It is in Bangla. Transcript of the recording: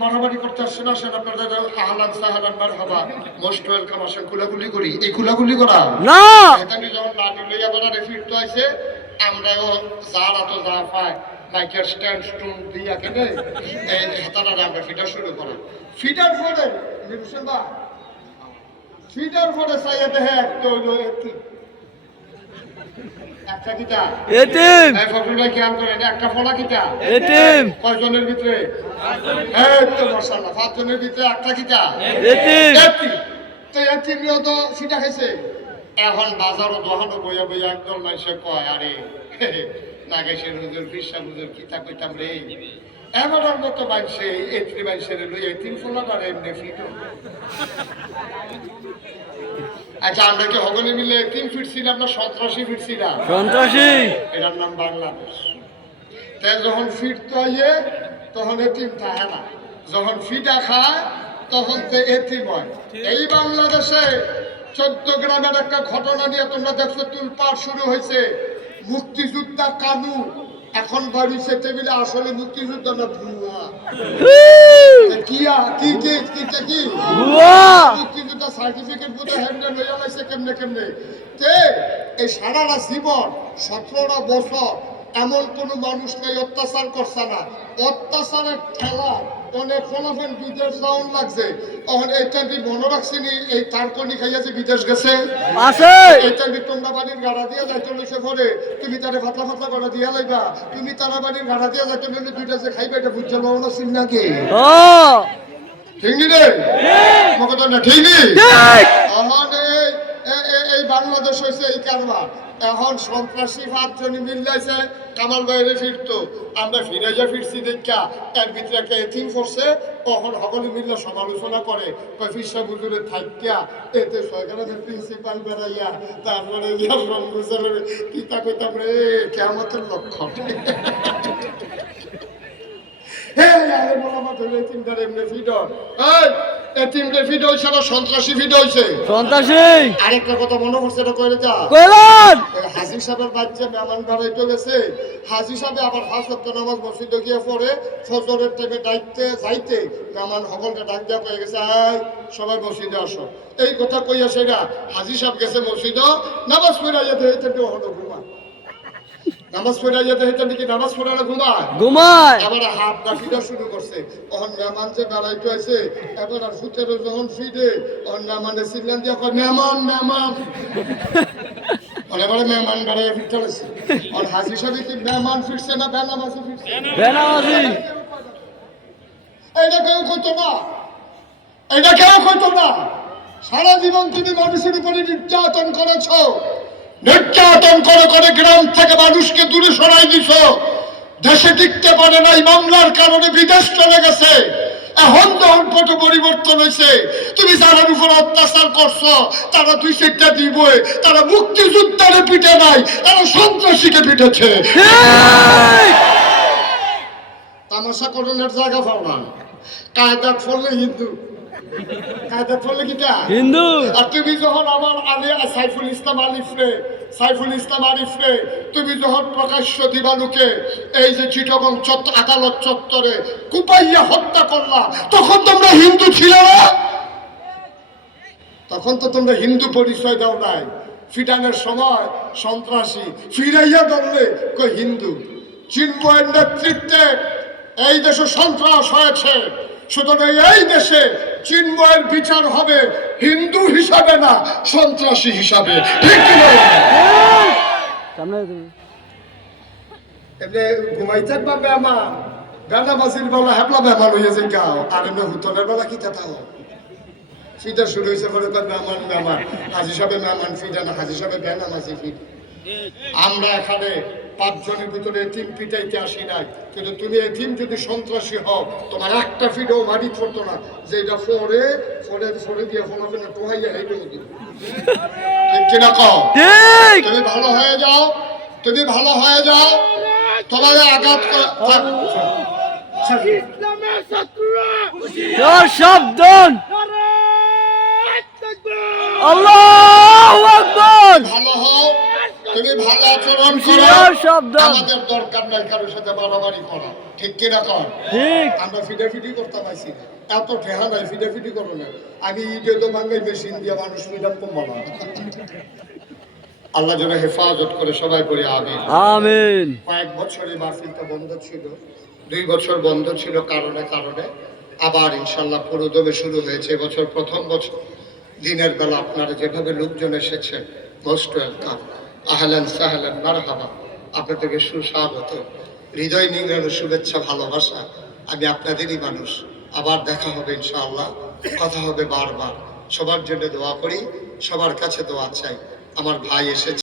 মারামারি করতে আসছে না, সেটা আপনাদের আহলান সাহালান মারহাবা মোস্ট ওয়েলকাম, আসেন কুলাকুলি করি। এই কুলাকুলি করা না, এটা নি যখন লাঠি লইয়া বলা রেফিট তো আছে, আমরাও যারা তো যা পায় মাইকের স্ট্যান্ড স্টুন দিয়া কেনে এই হাতাটা আমরা ফিটার শুরু করা। ফিটার ফোরে নিরুশন বা ফিটার ফোরে চাইয়া দেখে একটা হইলো একটা কিটা এটিম, এই ফটোর ভাই খেয়াল করেন, একটা ফোড়া কিটা এটিম, কয়জনের ভিতরে এই তো মাশাআল্লাহ 5 জনের ভিতরে একটা কিটা এটিম। তো এটিমও তো ফিটা খাইছে। এখন বাজারও দোকানও বইয়া বইয়া একদল মানুষে কয়, আরে নাগেশের হুজুর ফিরসা হুজুর কিতা কইতাম রে, এমন মতো মানুষে এটিম মানুষের লই এটিম ফোলা করে এমনি ফিটো। আচ্ছা, আমরা কি হগলে মিলে 3 ফিট ছিলাম না 87 ফিট ছিলাম? 87। এটার নাম বাংলাদেশ। তাই যখন ফিট তো আইয়ে তখন এতিম থাকে না, যখন ফিটা খায় তখন তো এতিম হয়। এই বাংলাদেশে 14 গ্রামের একটা ঘটনা নিয়ে তোমরা দেখছো তুলপাড় শুরু হয়েছে। মুক্তিযোদ্ধা কানু এখন বাড়িছে টেবিলে, আসলে মুক্তিযুদ্ধ না ভুয়া। মুক্তিযোদ্ধা সার্টিফিকেট বোধ হ্যান্ডেল হয়ে গেছে কেমনে কেমনে। এই সারাটা জীবন 17টা বছর এমন কোন মানুষ নাই অত্যাচার করছে না। অত্যাচারের ঠেলা অনেক ফলাফল বিদেশ যাওয়ান লাগছে। তখন এইটা মনে রাখছিনি, এই তারকনি খাইয়াছে বিদেশ গেছে আছে, এইটা তোমরা বাড়ির গাড়া দিয়ে যাইতে লইছে পরে তুমি তারে ফাতলা ফাতলা করে দিয়া লাইবা, তুমি তারা বাড়ির গাড়া দিয়ে যাইতে লইলে দুইটা যে খাইবে এটা বুঝতে পারো না, চিন নাকি ঠিক নি রে মকে তো না ঠিক নি। তখন এই বাংলাদেশ হয়েছে এই কারবার। এখন সন্ত্রাসী 5 জনই মিলাইছে কামাল বাইরে ফিরতো, আমরা ফিরাইয়া ফিরছি দেখা এর ভিতরে একটা এথিং করছে। তখন সকলে মিললে সমালোচনা করে, ফিরসা বুজুরে থাইকা এতে সরকারের প্রিন্সিপাল বেড়াইয়া তারপরে কিতা কইতাম রে কেয়ামতের লক্ষণ। আরেকটা কথা মনে পড়ছে, হাজি সাহেবের বাচ্চা মেহমান বাড়াইতে গেছে। হাজি সাহেব আবার 5 ওয়াক্ত নামাজ মসজিদে গিয়ে পড়ে, ফজরের টাইমে ডাকতে যাইতে মেহমান সকলকে ডাক দেওয়া হয়ে গেছে, সবাই মসজিদে আসো। এই কথা কইয়া সেটা হাজি সাহেব গেছে মসজিদে, নামাজ পড়াইয়া দেয় হলো ঘুমা, নামাজ পড়াইয়া দেয় নাকি নামাজ পড়ানো ঘুমায় ঘুমায়। এবার হাত ডাকিটা শুরু করছে। তখন মেহমান যে বেড়াইতে আছে, এবার আর ফুটেরও যখন ফিরে তখন মেহমানের সিগন্যাল দিয়া কয় মেহমান মেহমান, এবারে মেহমান বেড়াইয়া ফিরতে আছে। আর হাজি সাহেব কি মেহমান ফিরছে না বেনামাজি ফিরছে? বেনামাজি। এইটা কেউ কইতো না, এইটা কেউ কইতো না। সারা জীবন তুমি মানুষের উপরে নির্যাতন করেছ, নির্যাতন করে করে গ্রাম থেকে মানুষকে দূরে সরাই দিছ। দেশে টিকতে পারে নাই, বাংলার কারণে বিদেশ চলে গেছে। এখন যখন কত পরিবর্তন হয়েছে, তুমি যারা উপর অত্যাচার করছো তারা 2-4টা দিবই, তারা মুক্তিযোদ্ধারে পিটে নাই, তারা সন্ত্রাসীকে পিটেছে। তামাশা করণের জায়গা পাও না। কায়দাত ফলে হিন্দু, কায়দাত ফলে কিটা হিন্দু। আর তুমি যখন আমার সাইফুল ইসলাম আরিফরে তুমি যখন প্রকাশ্য দিবালুকে এই যে চিটাগং আদালত চত্বরে কুপাইয়া হত্যা করলা, তখন তোমরা হিন্দু ছিল না? তখন তো তোমরা হিন্দু পরিচয় দাও নাই। ফিটানের সময় সন্ত্রাসী, ফিরাইয়া ধরলে কই হিন্দু। চিন্ময়ের নেতৃত্বে এই দেশে সন্ত্রাস হয়েছে, সুতরাং এই দেশে চিন্ময়ের বিচার হবে হিন্দু হিসাবে না, সন্ত্রাসী হিসাবে। ঠিক কি ঘুমাই থাকবা বেমান, বেনামাজির বেলা হেপলা বেমান হইয়াছে গাও, আর এমনি হুতনের বেলা কি কথা ফিটা শুরু হয়েছে করে মেহমান মেহমান, হাজি সাহেব মেহমান ফিটা না, হাজি সাহেব বেনামাজি ফিট। আমরা এখানে 5 জনের ভিতরে এতিম পিটাইতে আসি নাই, কিন্তু তুমি এতিম যদি সন্ত্রাসী হও তোমার একটা ফিটেও মারি পড়তো না, যে এটা ফোরে ফোরে ফোরে দিয়ে ফোনাবে না টোহাইয়া হেঁটে মতো। ঠিক কিনা কও? তুমি ভালো হয়ে যাও, তুমি ভালো হয়ে যাও, তোমার আঘাত শব্দ আল্লাহ আল্লাহু আকবার। ভালো হও, তুমি ভালো আচরণ করো, জিয়ার শব্দ। আমাদের দরকার নাই কারোর সাথে মারামারি করা, ঠিক কিনা কর? ঠিক। আমরা ফিডাফিডি করতে পাইছি না, এত ঠেহা নাই, ফিডাফিডি করো না। আমি ঈদে তো ভাঙ্গাই মেশিন দিয়ে মানুষ ফিডাম কমবো না। আল্লাহ যেন হেফাজত করে, সবাই করে আমিন। আমিন। কয়েক বছর এই মাহফিলটা বন্ধ ছিল, 2 বছর বন্ধ ছিল কারণে কারণে, আবার ইনশাল্লাহ পুরো দমে শুরু হয়েছে এবছর প্রথম বছর। দিনের বেলা আপনারা যেভাবে লোকজন এসেছে, মোস্ট ওয়েলকাম, আহলান সাহলান মারহাবা, আপনাদেরকে সুস্বাগত, হৃদয় নিংড়ানো শুভেচ্ছা ভালোবাসা। আমি আপনাদেরই মানুষ, আবার দেখা হবে ইনশাআল্লাহ, কথা হবে বারবার। সবার জন্য দোয়া করি, সবার কাছে দোয়া চাই। আমার ভাই এসেছে।